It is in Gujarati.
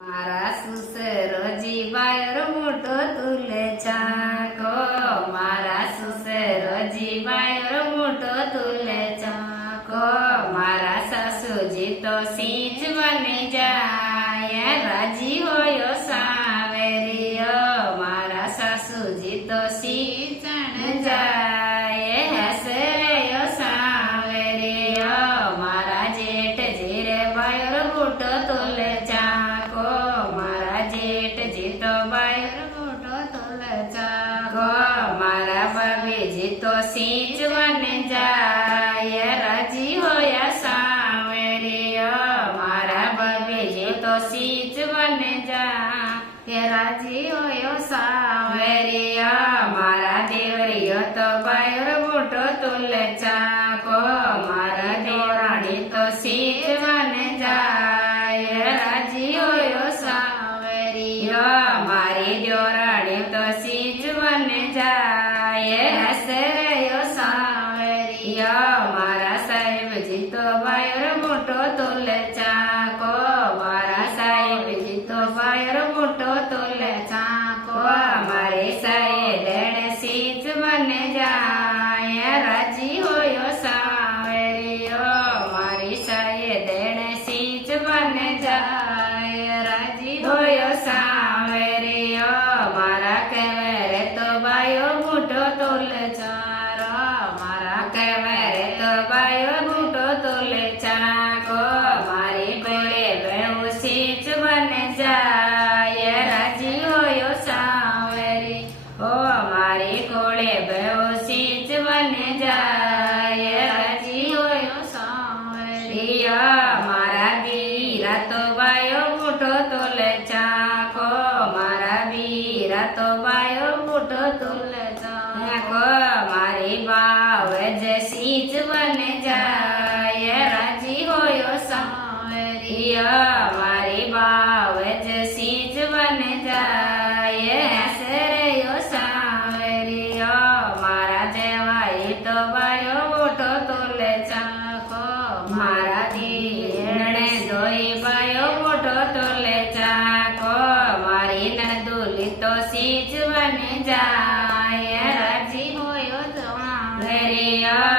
મારા સુસરોજી બાયર મોટો તુલે ચાકો, મારા સુસરોજી બાયર મોટો તુલે ચાકો, મારા સાસુજી તો સીજ બની જાય રાજી હોયો સાવેરિયો, મારા સાસુજી તો સીજણ જાય હસરેયો સાવેરિયો, મારા જેઠ જીરે બાયર મોટો તુલે ચાકો, મારા જેઠજી તો બાયર મોટો તુલે ચાકો, મારા ભાભીજી તો સીંચવાને જાય રાજી હોયા સાવેરિયો, મારા ભાભીજી તો સીંચવાને જાય રાજી હોયો સાવેરિયો, મારા દેવરિયો તો બાયર મોટો તુલે ચાકો, મારા દેવરાણી તો સીંચવાને જાય રાજી હોયો સાવેરિયો, મારી દેવરાણી તો સીંચવાને જાય હસરેયો સાવેરિયો, મારા સાહેબજી તો બાયર મોટો તુલે ચાકો, મારા સાહેબજી તો બાયર મોટો તુલે ચાકો, મારી સાહેબેને સીંચવાને જાય રાજી હોયો સાવેરિયો, મારી સાહેબેને સીંચવાને જાય રાજી હોયો સાવેરિયો, મારા કહેવારે તો બાયો મોટો તુલે ચારો, મારા કહેવારે તો બાયો મોટો તુલે ચાકો, મારી બેડે બેઉ સીંચવાને જાય રાજી હોયો સાવેરી, ઓ મારી કોળે બેઉ સીંચવાને જાય રાજી હોયો સાવેરિયો, મારા બીરા તો બાયો મોટો તુલે ચાકો, મારા બીરા તો બાયો મોટો તુલે ચાકો, મારી બાવે જે સીંચવાને જાય રાજી હોયો સાવેરિયો, મારી બાવે જે સીંચવાને જાય હસરેયો સાવેરિયો, મારા જેવાઈ તો બાયો મોટો તુલે ચાકો, મારા દીરણે જોઈ બાયો મોટો તુલે ચાકો, મારી નદુલી તો સીંચવાને જાય રાજી હોયો સાવેરિયો,